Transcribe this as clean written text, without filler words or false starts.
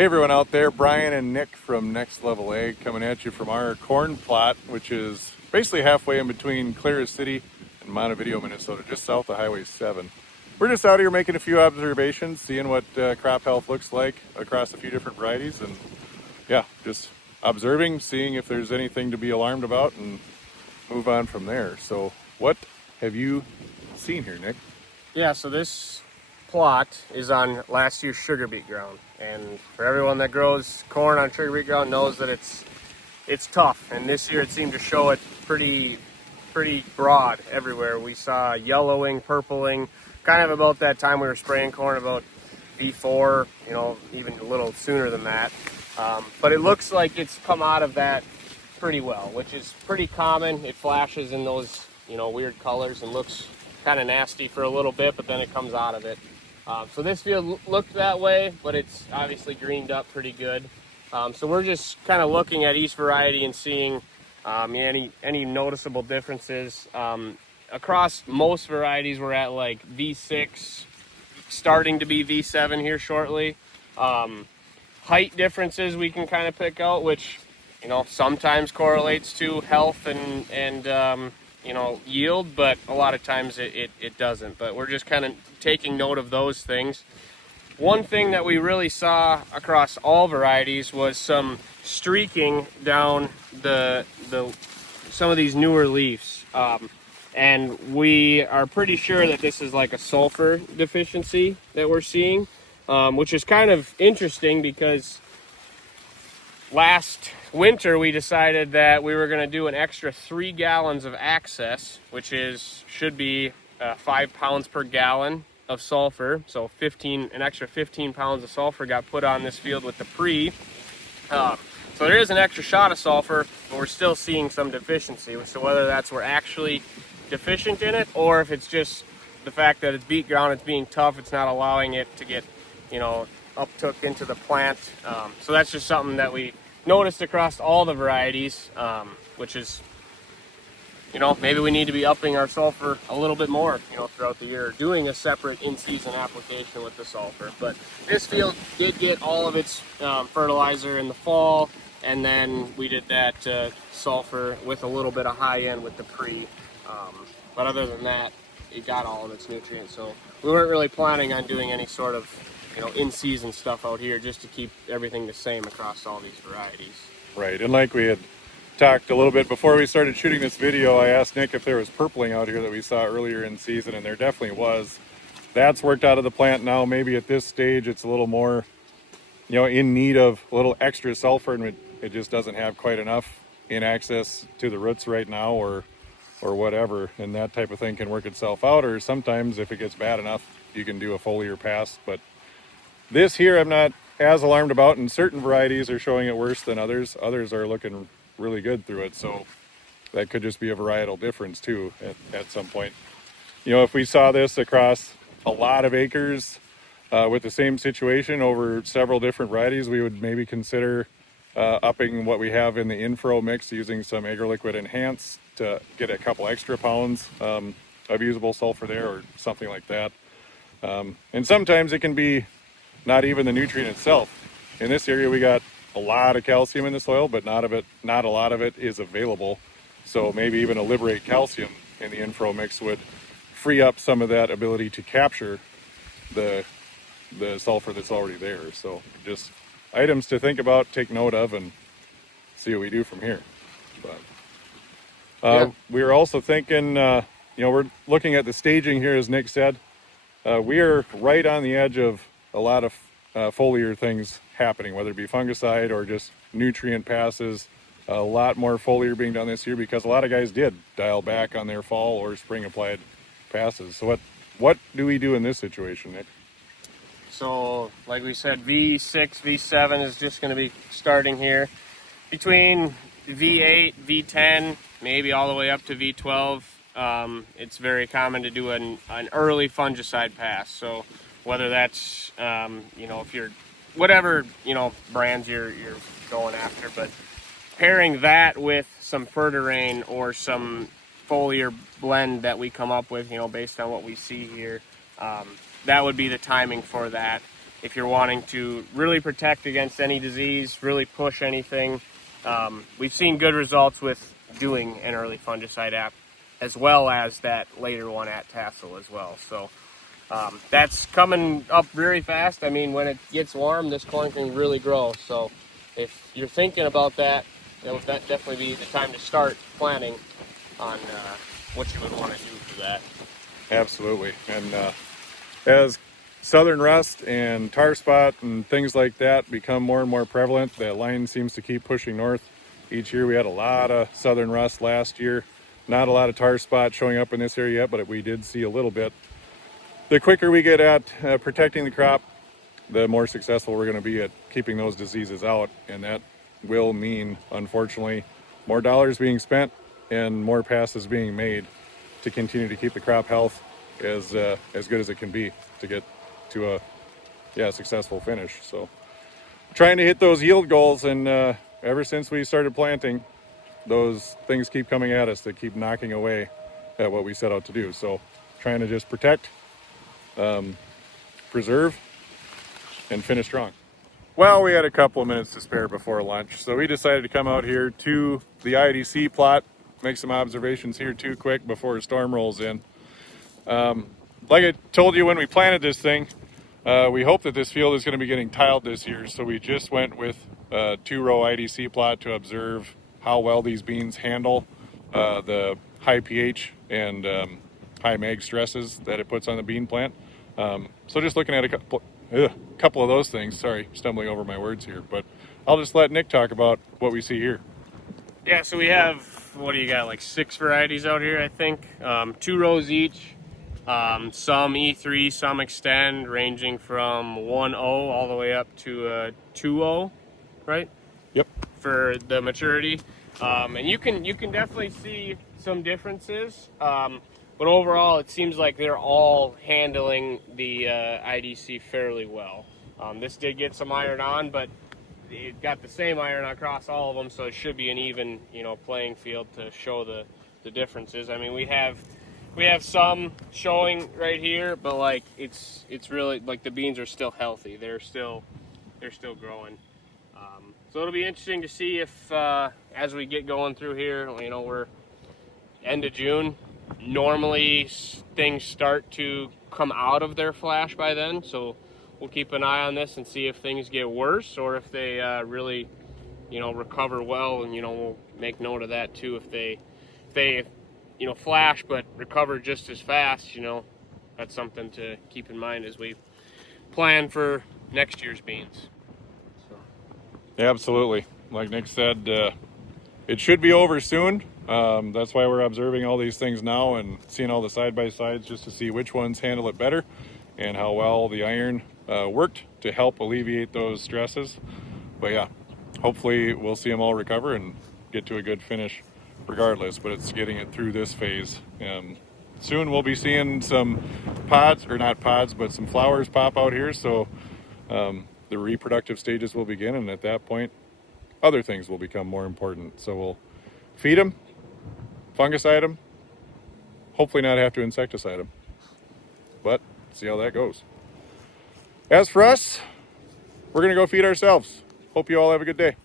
Hey everyone out there, Brian and Nick from Next Level Ag coming at you from our corn plot, which is basically halfway in between Clara City and Montevideo, Minnesota, just south of Highway 7. We're just out here making a few observations, seeing what crop health looks like across a few different varieties, and yeah, just observing, seeing if there's anything to be alarmed about, and move on from there. So what have you seen here, Nick? Yeah, so this plot is on last year's sugar beet ground, and for everyone that grows corn on sugar beet ground knows that it's tough. And this year it seemed to show it pretty broad everywhere. We saw yellowing, purpling, kind of about that time we were spraying corn, about V4, even a little sooner than that. But it looks like it's come out of that pretty well, which is pretty common. It flashes in those weird colors and looks kind of nasty for a little bit, but then it comes out of it. So this field looked that way, but it's obviously greened up pretty good. So we're just kind of looking at each variety and seeing any noticeable differences. Across most varieties, we're at like V6, starting to be V7 here shortly. Height differences we can kind of pick out, which sometimes correlates to health and yield, but a lot of times it doesn't. But we're just kind of taking note of those things. One thing that we really saw across all varieties was some streaking down some of these newer leaves. And we are pretty sure that this is like a sulfur deficiency that we're seeing, which is kind of interesting because last winter we decided that we were going to do an extra 3 gallons of access, which should be 5 pounds per gallon of sulfur. So an extra 15 pounds of sulfur got put on this field with the pre. So there is an extra shot of sulfur, but we're still seeing some deficiency. So whether we're actually deficient in it, or if it's just the fact that it's beet ground, it's being tough, it's not allowing it to get uptook into the plant. So that's just something that we noticed across all the varieties, which is maybe we need to be upping our sulfur a little bit more throughout the year, doing a separate in-season application with the sulfur. But this field did get all of its fertilizer in the fall, and then we did that sulfur with a little bit of high end with the pre. But other than that, it got all of its nutrients. So we weren't really planning on doing any sort of in-season stuff out here, just to keep everything the same across all these varieties. Right, and like we had talked a little bit before we started shooting this video, I asked Nick if there was purpling out here that we saw earlier in season, and there definitely was. That's worked out of the plant now. Maybe at this stage it's a little more, in need of a little extra sulfur, and it just doesn't have quite enough in access to the roots right now, or whatever, and that type of thing can work itself out. Or sometimes if it gets bad enough, you can do a foliar pass. But this here I'm not as alarmed about, and certain varieties are showing it worse than others. Others are looking really good through it, so that could just be a varietal difference too at some point. If we saw this across a lot of acres with the same situation over several different varieties, we would maybe consider upping what we have in the in-furrow mix, using some AgriLiquid Enhance to get a couple extra pounds of usable sulfur there, or something like that. And sometimes it can be not even the nutrient itself. In this area we got a lot of calcium in the soil, but not a lot of it is available. So maybe even a liberate calcium in the in-furrow mix would free up some of that ability to capture the sulfur that's already there. So just items to think about, take note of, and see what we do from here. But we were also thinking, we're looking at the staging here, as Nick said. We are right on the edge of a lot of foliar things happening, whether it be fungicide or just nutrient passes. A lot more foliar being done this year because a lot of guys did dial back on their fall or spring applied passes. So what do we do in this situation, Nick? So like we said, V6, V7 is just going to be starting here. Between V8, V10, maybe all the way up to V12, it's very common to do an early fungicide pass. So whether that's if you're whatever brands you're going after, but pairing that with some Fertirain or some foliar blend that we come up with, based on what we see here, that would be the timing for that. if you're wanting to really protect against any disease, really push anything. We've seen good results with doing an early fungicide app, as well as that later one at tassel as well. So that's coming up very fast. I mean, when it gets warm, this corn can really grow. So if you're thinking about that, that definitely be the time to start planning on what you would want to do for that. Absolutely. And as southern rust and tar spot and things like that become more and more prevalent, that line seems to keep pushing north. Each year we had a lot of southern rust last year. Not a lot of tar spot showing up in this area yet, but we did see a little bit. The quicker we get at protecting the crop, the more successful we're going to be at keeping those diseases out. And that will mean, unfortunately, more dollars being spent and more passes being made to continue to keep the crop health as good as it can be to get to a successful finish. So trying to hit those yield goals, and ever since we started planting, those things keep coming at us that keep knocking away at what we set out to do. So trying to just protect, preserve, and finish strong. Well, we had a couple of minutes to spare before lunch, so we decided to come out here to the IDC plot, make some observations here too quick before a storm rolls in. Like I told you when we planted this thing, we hope that this field is going to be getting tiled this year, so we just went with a 2-row IDC plot to observe how well these beans handle the high pH and high mag stresses that it puts on the bean plant. So just looking at a couple of those things. Sorry, stumbling over my words here, but I'll just let Nick talk about what we see here. Yeah, so we have, what do you got, like 6 varieties out here, I think. 2 rows each. Some E3, some extend, ranging from 1.0 all the way up to 2.0, right? Yep. For the maturity. And you can definitely see some differences. But overall, it seems like they're all handling the IDC fairly well. This did get some iron on, but it got the same iron across all of them, so it should be an even, playing field to show the differences. I mean, we have some showing right here, but like it's really like the beans are still healthy. They're still growing. So it'll be interesting to see if as we get going through here, we're end of June. Normally things start to come out of their flash by then, so we'll keep an eye on this and see if things get worse or if they really recover well, and we'll make note of that too. If they flash but recover just as fast, that's something to keep in mind as we plan for next year's beans. Absolutely. Like Nick said, it should be over soon. That's why we're observing all these things now and seeing all the side-by-sides just to see which ones handle it better and how well the iron worked to help alleviate those stresses. But yeah, hopefully we'll see them all recover and get to a good finish regardless, but it's getting it through this phase. Soon we'll be seeing some pods, or not pods, but some flowers pop out here, so the reproductive stages will begin, and at that point other things will become more important. So we'll feed them, fungicide them, hopefully not have to insecticide them, but see how that goes. As for us, we're gonna go feed ourselves. Hope you all have a good day.